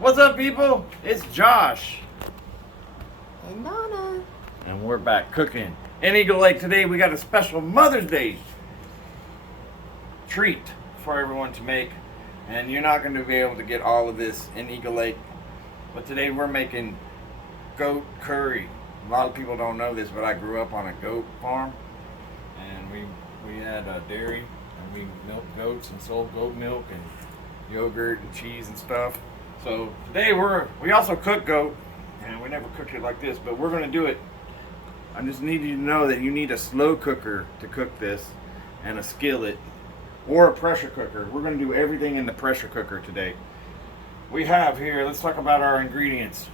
What's up, people? It's Josh, And Donna. and we're back cooking in Eagle Lake. Today we got a special Mother's Day treat for everyone to make, and you're not going to be able to get all of this in Eagle Lake, but today we're making goat curry. A lot of people don't know this, but I grew up on a goat farm, and we had a dairy, and we milked goats and sold goat milk and yogurt and cheese and stuff. So today we also cook goat, and we never cooked it like this, but we're going to do it. I just need you to know that you need a slow cooker to cook this, and a skillet or a pressure cooker. We're going to do everything in the pressure cooker today. We have here, let's talk about our ingredients.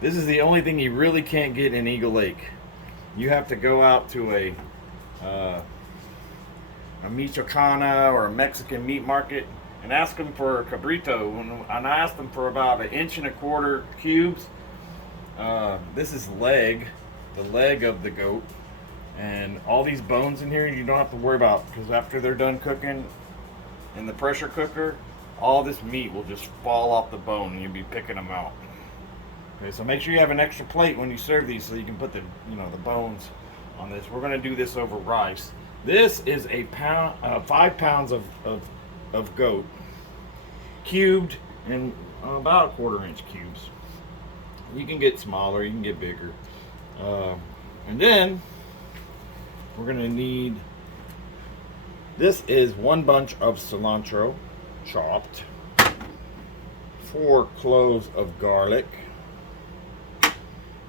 This is the only thing you really can't get in Eagle Lake. You have to go out to a Michoacana or a Mexican meat market and ask them for a cabrito. And I asked them for about 1.25 inch cubes. This is the leg of the goat. And all these bones in here you don't have to worry about, because after they're done cooking in the pressure cooker, all this meat will just fall off the bone and you'll be picking them out. Okay, so make sure you have an extra plate when you serve these so you can put the bones on this. We're going to do this over rice. This is 5 pounds of goat, cubed in about 1/4 inch cubes. You can get smaller, you can get bigger. And then we're going to need, this is 1 bunch of cilantro chopped, 4 cloves of garlic.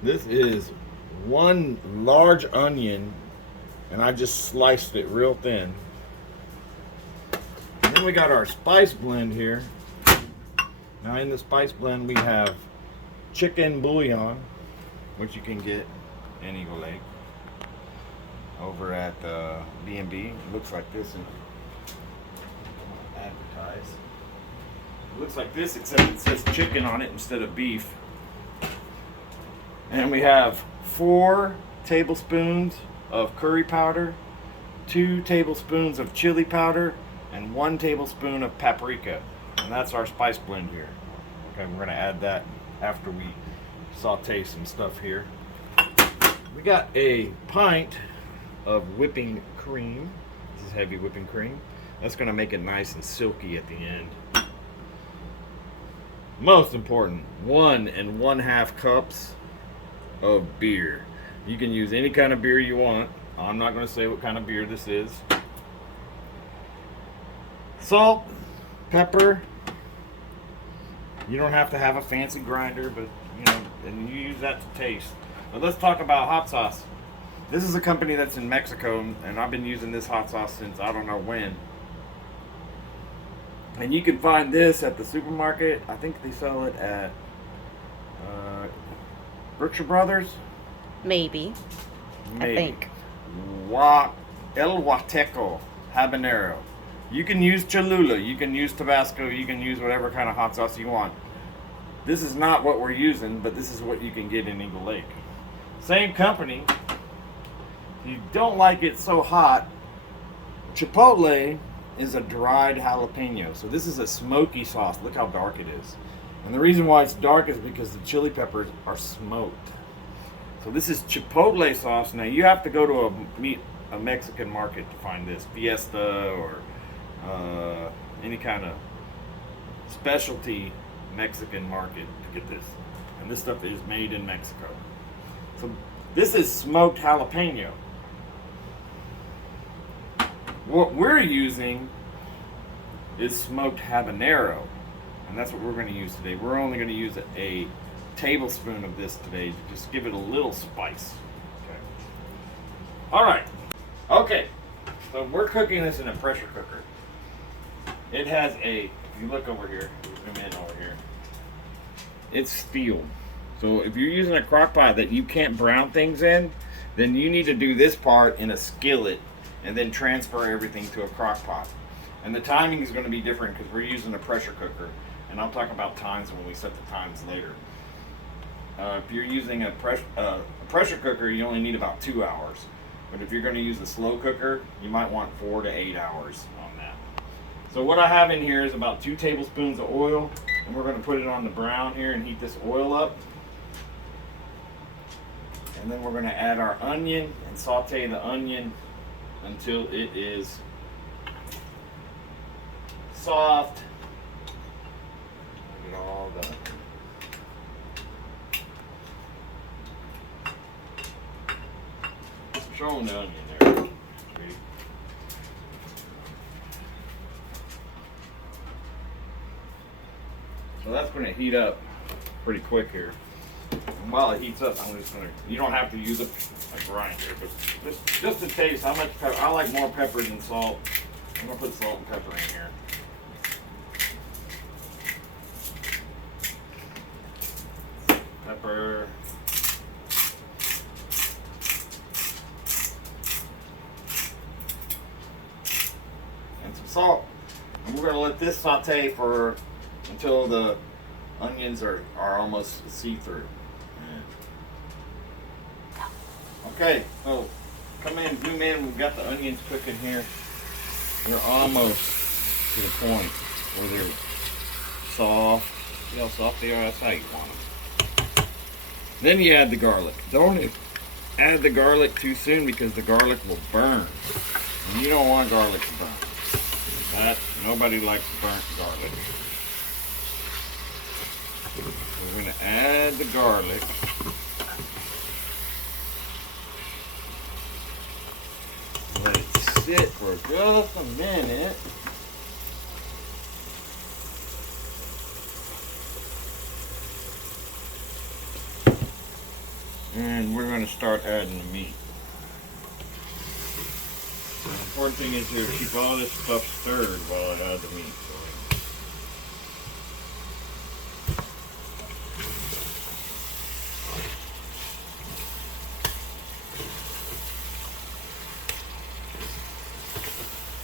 This is 1 large onion, and I just sliced it real thin. And then we got our spice blend here. Now in the spice blend we have chicken bouillon, which you can get in Eagle Lake over at B&B. It looks like this and advertise. It looks like this, except it says chicken on it instead of beef. And we have 4 tablespoons of curry powder, 2 tablespoons of chili powder, and 1 tablespoon of paprika. And that's our spice blend here. Okay, we're gonna add that after we saute some stuff here. We got a pint of whipping cream. This is heavy whipping cream. That's gonna make it nice and silky at the end. Most important, 1 1/2 cups of beer. You can use any kind of beer you want. I'm not going to say what kind of beer this is. Salt, pepper. You don't have to have a fancy grinder, but and you use that to taste. But let's talk about hot sauce. This is a company that's in Mexico, and I've been using this hot sauce since I don't know when. And you can find this at the supermarket. I think they sell it at Berkshire Brothers? Maybe. I think. El Huateco Habanero. You can use Cholula, you can use Tabasco, you can use whatever kind of hot sauce you want. This is not what we're using, but this is what you can get in Eagle Lake. Same company. If you don't like it so hot, Chipotle is a dried jalapeno. So this is a smoky sauce. Look how dark it is. And the reason why it's dark is because the chili peppers are smoked. So this is Chipotle sauce. Now you have to go to a Mexican market to find this. Fiesta or any kind of specialty Mexican market to get this. And this stuff is made in Mexico. So this is smoked jalapeno. What we're using is smoked habanero. And that's what we're going to use today. We're only going to use a tablespoon of this today to just give it a little spice. Okay. All right. Okay. So we're cooking this in a pressure cooker. It has if you look over here, zoom in over here, it's steel. So if you're using a crock pot that you can't brown things in, then you need to do this part in a skillet and then transfer everything to a crock pot. And the timing is going to be different because we're using a pressure cooker. And I'll talk about times when we set the times later. If you're using a pressure cooker, you only need about 2 hours. But if you're going to use a slow cooker, you might want 4 to 8 hours on that. So what I have in here is about 2 tablespoons of oil, And we're going to put it on the brown here and heat this oil up. And then we're going to add our onion and saute the onion until it is soft. Get it all done. Just showing the onion there. See? So that's going to heat up pretty quick here. And while it heats up, I'm just going to, you don't have to use a grinder, but just to taste how much pepper. I like more pepper than salt. I'm going to put salt and pepper in here. Pepper. And some salt. And we're going to let this saute for until the onions are almost see-through. Okay, so come in, zoom in. We've got the onions cooking here. They're almost to the point where they're soft. See how soft they are? That's how you want them. Then you add the garlic. Don't add the garlic too soon because the garlic will burn. And you don't want garlic to burn. Nobody likes burnt garlic. We're going to add the garlic. Let it sit for just a minute. And we're going to start adding the meat. The important thing is to keep all this stuff stirred while I add the meat.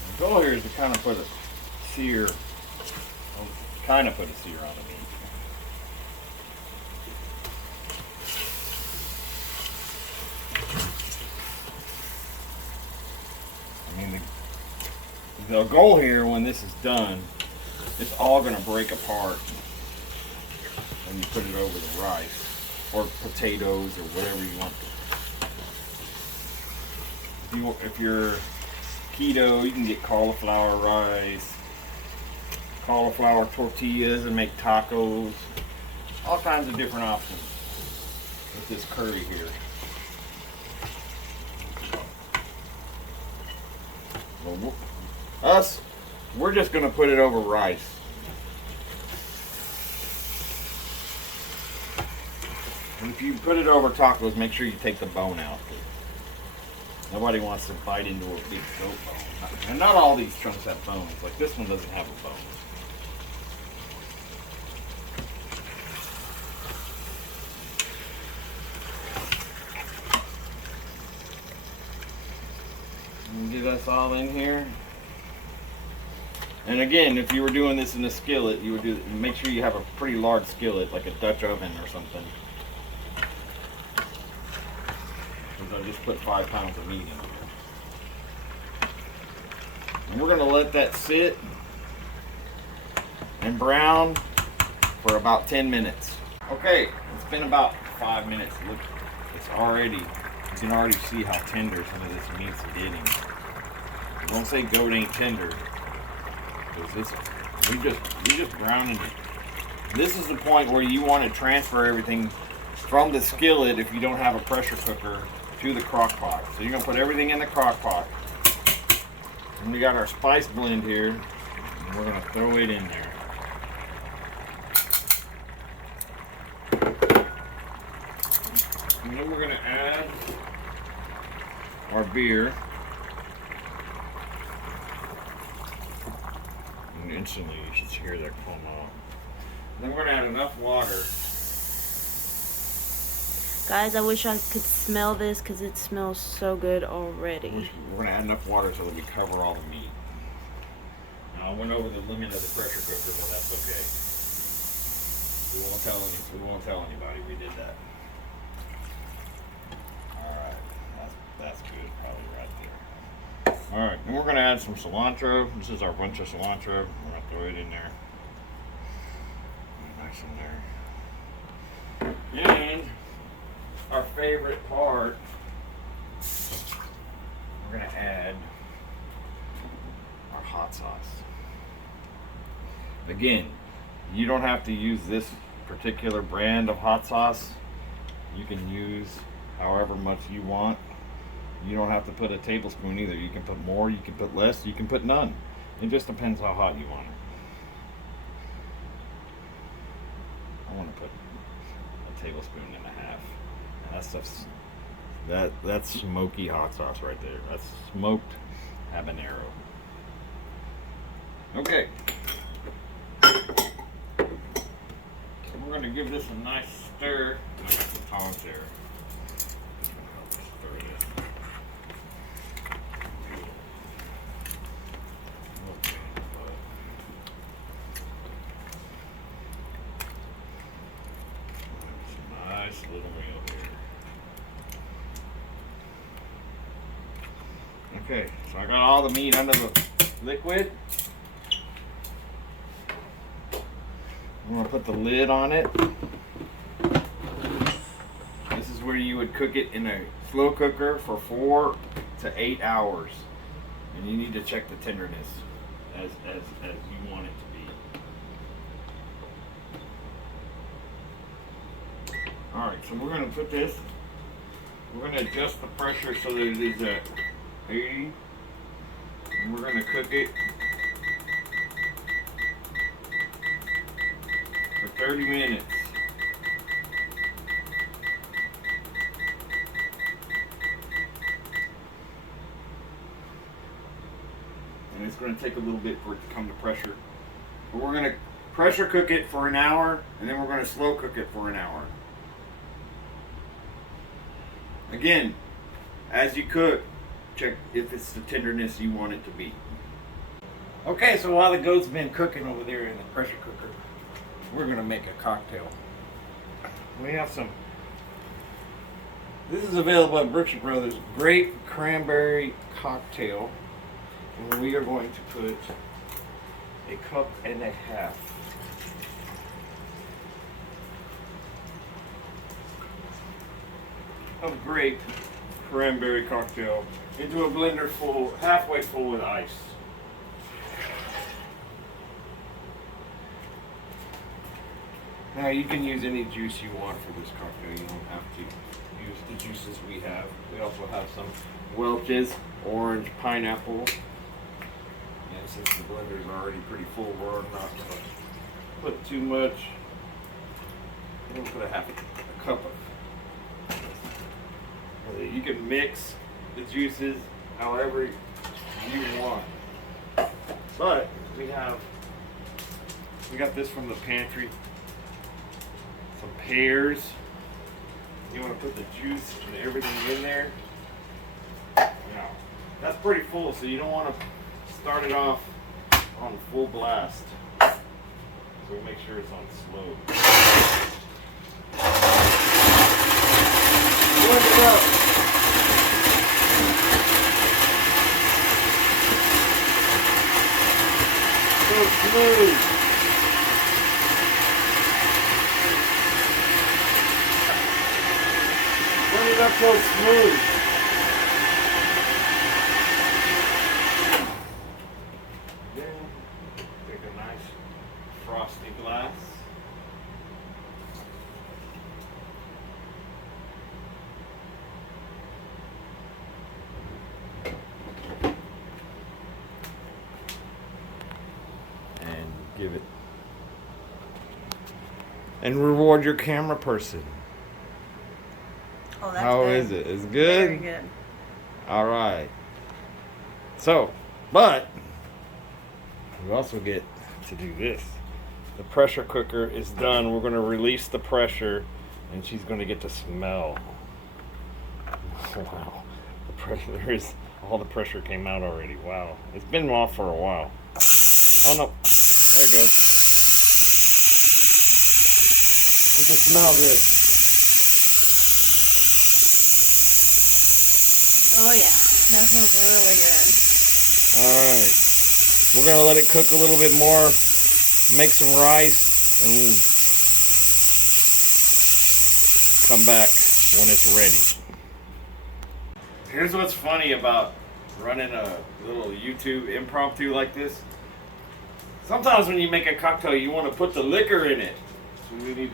The goal here is to kind of put a sear on the meat. I mean, the goal here when this is done, it's all going to break apart when you put it over the rice or potatoes or whatever you want. If you're keto, you can get cauliflower rice, cauliflower tortillas and make tacos, all kinds of different options with this curry here. We're just going to put it over rice. And if you put it over tacos, make sure you take the bone out. Nobody wants to bite into a big goat bone. And not all these chunks have bones. Like this one doesn't have a bone. Get us all in here. And again, if you were doing this in a skillet, you would make sure you have a pretty large skillet, like a Dutch oven or something. Because I just put 5 pounds of meat in here. And we're going to let that sit and brown for about 10 minutes. Okay, it's been about 5 minutes. Look, you can already see how tender some of this meat's getting. Don't say goat ain't tender, because we just browning it. This is the point where you want to transfer everything from the skillet, if you don't have a pressure cooker, to the crock pot. So you're gonna put everything in the crock pot. And we got our spice blend here, and we're gonna throw it in there. And then we're gonna add our beer. And instantly you should hear that foam off. Then we're gonna add enough water. Guys, I wish I could smell this because it smells so good already. We're gonna add enough water so that we cover all the meat. Now I went over the limit of the pressure cooker, but that's okay. We won't tell anybody we did that. Alright, that's good, probably right there. Alright, and we're gonna add some cilantro. This is our bunch of cilantro. We're gonna throw it in there. nice in there. And our favorite part, we're going to add our hot sauce. Again, you don't have to use this particular brand of hot sauce. You can use however much you want. You don't have to put a tablespoon either. You can put more, you can put less, you can put none. It just depends how hot you want it. I want to put a tablespoon and a half. And that stuff's that's smoky hot sauce right there. That's smoked habanero. Okay. We're going to give this a nice stir. I got some tongs there. Stir this. Okay. Some nice little meal here. Okay, so I got all the meat under the liquid. I'm going to put the lid on it. This is where you would cook it in a slow cooker for 4 to 8 hours. And you need to check the tenderness as you want it to be. Alright, so we're going to put this, we're going to adjust the pressure so that it is at 80. And we're going to cook it for 30 minutes. And it's going to take a little bit for it to come to pressure. But we're going to pressure cook it for an hour, and then we're going to slow cook it for an hour. Again, as you cook, check if it's the tenderness you want it to be. Okay, so while the goat's been cooking over there in the pressure cooker, we're going to make a cocktail. We have some, this is available at Brooks Brothers, grape cranberry cocktail. And we are going to put a cup and a half of grape cranberry cocktail into a blender full, halfway full with ice. Now you can use any juice you want for this cocktail. You don't have to use the juices we have. We also have some Welch's, orange, pineapple. And since the blender is already pretty full, we're not going to put too much. We'll put a cup of. You can mix the juices however you want. But we got this from the pantry. Some pears. You want to put the juice and everything in there. Now, that's pretty full, so you don't want to start it off on full blast. So we make sure it's on slow. Blend it up. So smooth. Blend it up so smooth. Then take a nice frosty glass. And give it. And reward your camera person. Oh, that's How good. is it? It's good? Very good. All right. So, but we also get to do this. The pressure cooker is done. We're going to release the pressure, and she's going to get to smell. Wow. The pressure is, all the pressure came out already. Wow. It's been off for a while. Oh no. There it goes. You can smell this. Oh yeah, that smells really good. Alright, we're going to let it cook a little bit more, make some rice, and come back when it's ready. Here's what's funny about running a little YouTube impromptu like this. Sometimes when you make a cocktail, you want to put the liquor in it. So we need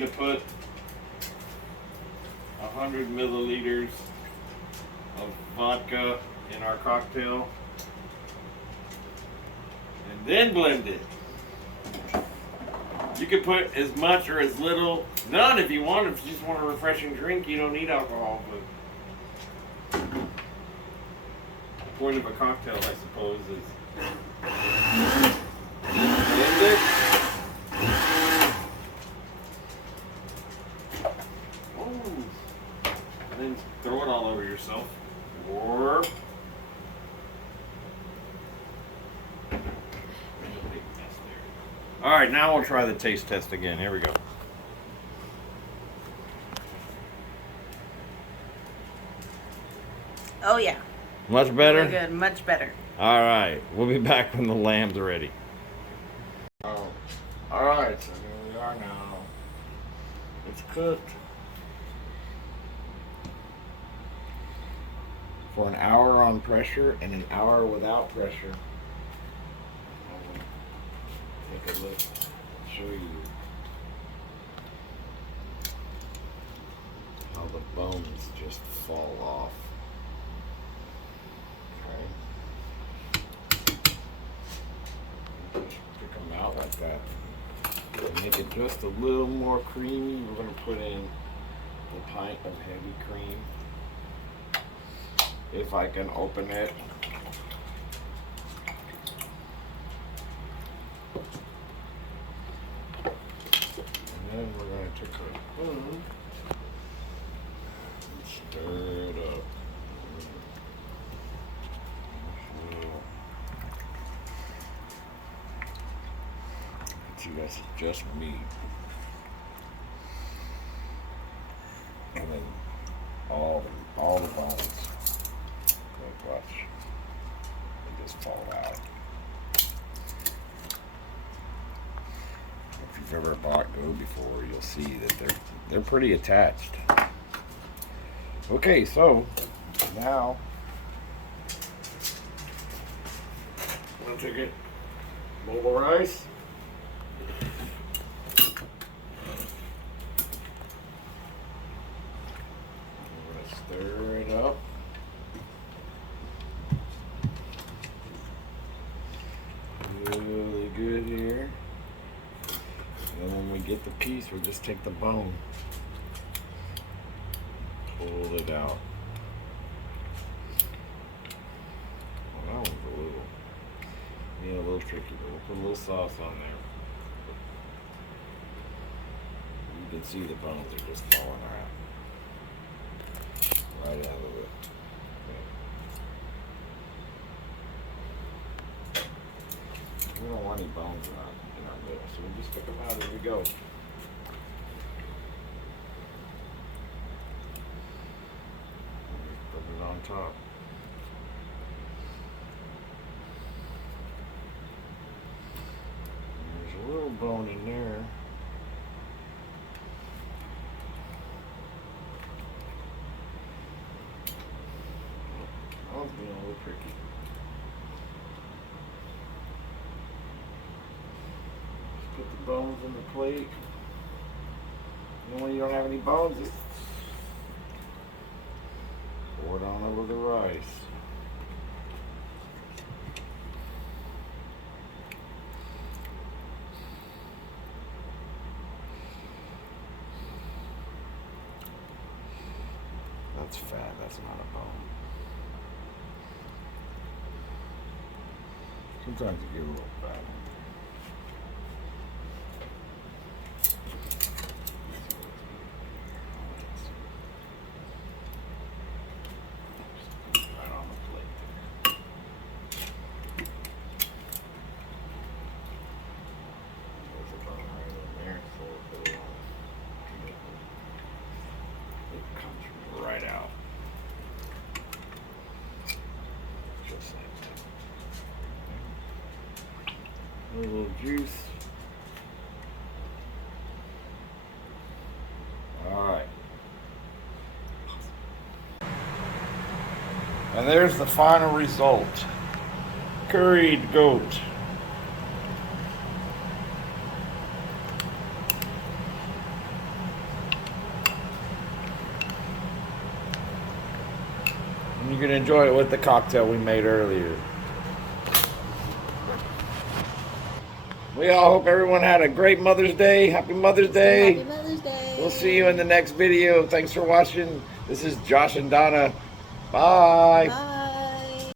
to put 100 milliliters of vodka in our cocktail and then blend it. You can put as much or as little, none if you want. If you just want a refreshing drink, you don't need alcohol. But the point of a cocktail, I suppose, is blend it. Oh, and then throw it all over yourself. Or all right, now we'll try the taste test again. Here we go. Oh yeah. Much better? Really good, much better. All right, we'll be back when the lamb's ready. Oh, all right, so here we are now. It's cooked for an hour on pressure and an hour without pressure. Take a look, show you how the bones just fall off. Okay. Just pick them out like that. To make it just a little more creamy, we're going to put in a pint of heavy cream. If I can open it. Then we're going to take a spoon and stir it up. See, that's just meat. And then all the bones. Like, watch. They just fall out. If you've ever bought Go before, you'll see that they're pretty attached. Okay, so now I'm gonna take it, bowl of rice. I'm gonna stir it up. Really good here. And then when we get the piece, we'll just take the bone, pull it out. Well, that one's a little tricky, but we'll put a little sauce on there. You can see the bones are just falling right out of it. We don't want any bones in our middle, so we just pick them out as we go. Put it on top. There's a little bone in there. That one's being a little tricky. Put the bones in the plate. And when you don't have any bones, just pour it on over the rice. That's fat, that's not a bone. Sometimes you get a little fat. Right out. Just like that. little juice. Alright. And there's the final result. Curried goat. And you can enjoy it with the cocktail we made earlier. We all hope everyone had a great Mother's Day. Happy Mother's Day. Happy Mother's Day. We'll see you in the next video. Thanks for watching. This is Josh and Donna. Bye. Bye.